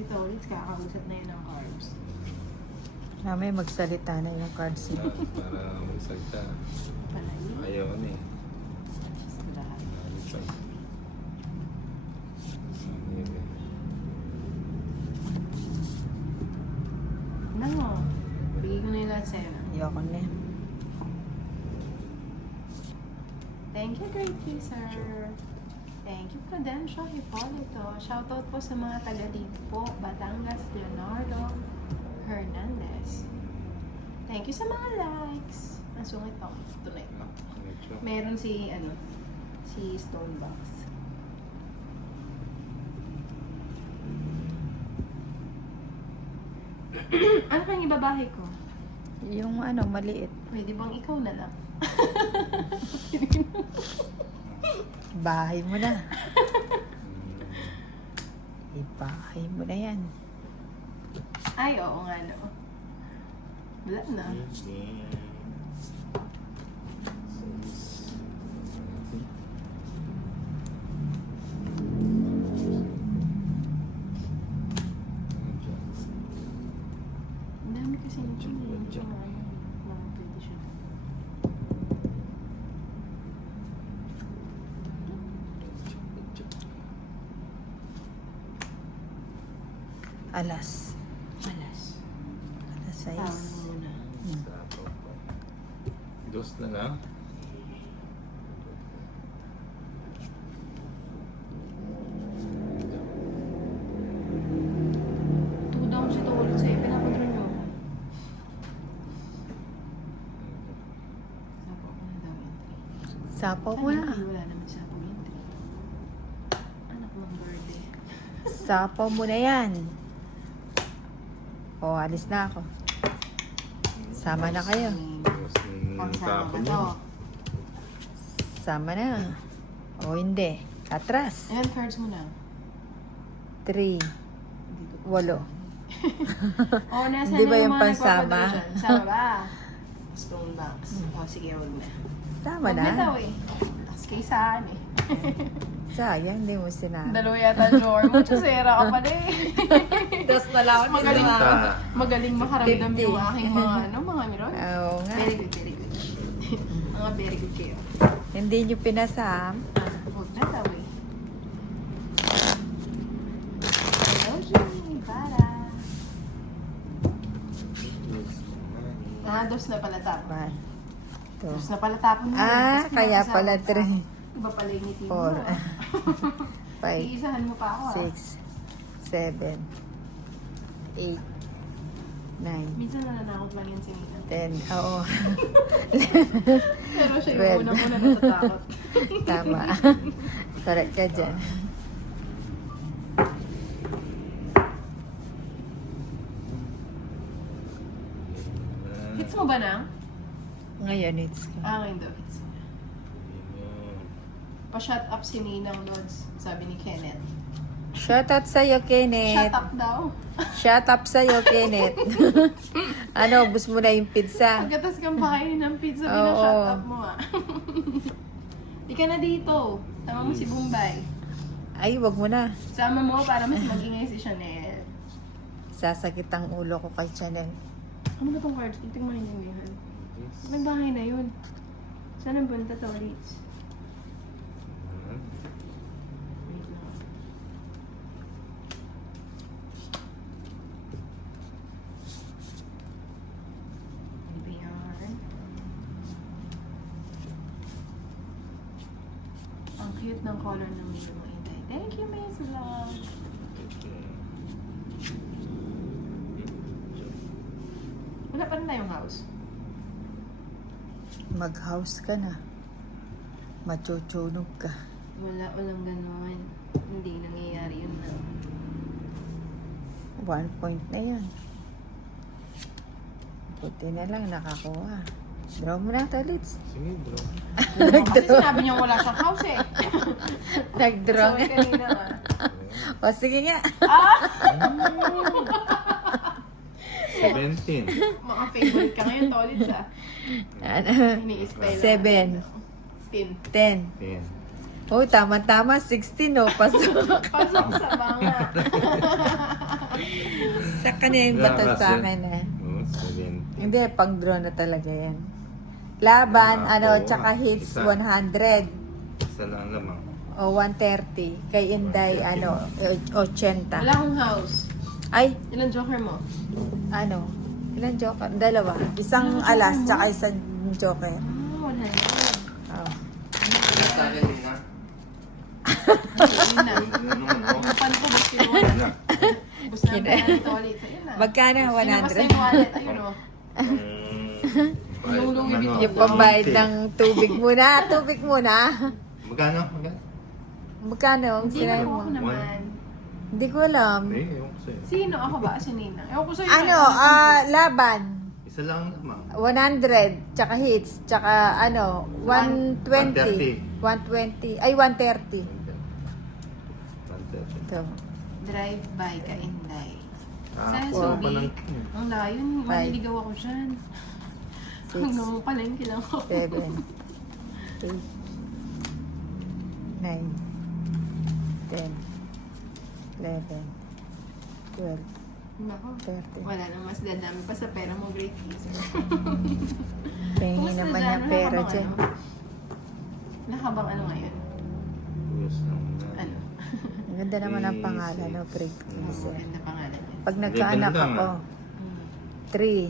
Si Tolitz, kakausap na yun ng carbs. Mamaya magsalita na yung cards niya. Para magsalita. Palayin. Ayaw ano eh. Sa lahat. Ano pa eh. Ano yun eh. Ano mo? Bigay ko na yung lahat sa'yo na. Ayoko na. Thank you, great sir. Thank you, Prudencio Hipolito. Shoutout po sa mga taga dito po. Batangas, Leonardo, Hernandez. Thank you sa mga likes. Ang sungit ako. Tunay. Medyo. Meron si, si Stonebox. Ano kang ibabahay ko? Yung maliit. Pwede bang ikaw na lang? Bahay mo na. Ibahay mo na yan. Ay, oo nga, no. Wala na. Ang dami kasi nito. Medyo nga yun. Mga pwede siya. Alas. Alas. Alas Tama 6. na muna. Dos na lang. Two down si Tolid sa'yo. Pinapadron niyo ako. Sapo ko na daw entry. Sapaw mo na. Ay, wala naman sapo entry. Anak ng birthday. Sapaw mo na yan. O, alis na ako. Sama na kayo. Dos na Pagsama tapon na to. yun. Sama na. O, hindi. Atras. Ayan, cards mo na. 3. Dito po. 8. Oh, nasa Di na ba yung mga pansama? nagpapadala dyan? Sama ba? Stone box. Oh, sige, huwag na. Sama Huwag na daw na. eh. Tapos kay saan eh. Sayang, hindi mo sinabi. Dalawa yata drawer mo. Chusera ka pala eh. Dos na lang ako Magaling, Basta. magaling makaramdam 50. yung aking mga mga miron. Oo nga. Very good, very good. Mga very good kayo. Hindi nyo pinasam. Huwag na daw eh. Hello, Jimmy. Para. Dos na pala tapon. 1, 2. Dos na pala tapon mo. Ah, Kasi kaya kinakasama pala ka. 3. Iba pala yung ngiti mo. 4, 5, Iisahan mo pa ako ah. 6, 7, 8, 9, Minsan nananakot lang yan si Nina. 10. Oo. Pero siya yung 12. unang-una natatakot. Tama. Correct ka dyan. Hits mo ba na? Ngayon, it's ko. Ngayon daw hits mo. Pa-shut up si Ninang Lods, sabi ni Kenneth. Shout out sa'yo, Shut Kenneth. up daw. Shout up sa'yo, Kenneth. Ano, ubus mo na yung pizza. Pagkatas kang pakainin ng pizza, Oo. shut up mo ah. Di ka na dito. Tama mo si Bombay. Ay, wag mo na. Sama mo para mas magingay si Chanel. Sasakit ang ulo ko kay Chanel. Ano ba tong cards? Tingnan mo yung Mihan. Nagbahay na yun. Saan ang punta to, Litz? Wait lang. Ano ba yan? Ang cute ng color ng video mo, Inday. Thank you, Miss Love. Wala pa rin tayong house. Mag-house ka na. Machuchunog ka. Walang ganon. Hindi nangyayari yun na. 1 point na yan. Buti na lang nakakuha. Draw mo na, Talitz. Sige, bro. Kasi sinabi niyo wala sa house eh. Nag-draw Sorry nga. kanina ah. O, sige nga. 17. Mga favorite ka ngayon, Tolitz ah. Ano? Ini-spell 7. 10. 10. 10. Oh, tama-tama. 16, oh. Pasok. Pasok sa banga. Sa kanya yung bato Wala sa kasi. akin eh. Oo, 70. Hindi, pang draw na talaga yan. Laban, Ah, ano, oo tsaka nga. hits Isa. 100 Isa lang lamang. o 130. Kay Inday, 130 ano, Wala 80. akong house. Ay, Ilan joker mo? ano, ilan joker? Dalawa. Isang Ilang joker alas, mo? tsaka isang joker. Ah, 100. Oh. Ano sa akin yun, ha? Yun na. Ano naman ako? Ang pan ko, bus Ayun kinuha. na. Bus na ba yan? Ito ulit. Ayun na. Magkano? Sinabas na 100? yung wallet. Ayun o. Bayad ng ano, Yung pambayad ng tubig muna. Tubig muna. Magkano? Magkano? Magkano? Hindi Sinabi na mo? ako naman. Hindi ko alam. Eh, ewan ko sa'yo. Sino? Ako ba? Si Nina. Ewan ko sa'yo. Ano, laban. Isa lang lamang. 100, tsaka hits, tsaka ano, 120. 120. Ay, 130. 130. Ito. Drive by ka, Inday. Ah, Sa puro Subi. pa ng... Ang layo. Maliligaw ako dyan. 6, Hanggang palengke lang ako. 7, 8, 9, 10, 11, 12, Nako. 13. Wala nang mas dadami pa sa pera mo, great teaser. Pengi Kumusta naman dyan? yung pera Nakabang dyan. ano? Nakabang ano ngayon? Yes, Ano? Ang ganda naman ang pangalan, no? Great Ang Teaser. ganda pangalan niya. Pag nagkaanak Level lang, ako, Hmm. 3,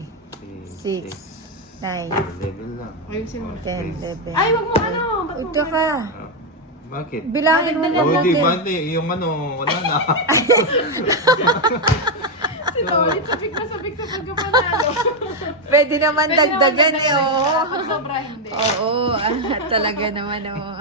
6, 9, Level lang. Ayusin mo. 10, 11. Ay, wag mo ano! Ba't mo Ito ka. Ah, bakit? Bilangin mo Dagdagan mo Oh, di natin. ba? Hindi, yung ano, wala na. Si Lolit, sabik sa pagkapanalo. Pwede naman Pwede naman dagdagan eh, oo. Pag sobra, hindi. Oo, talaga naman, oo.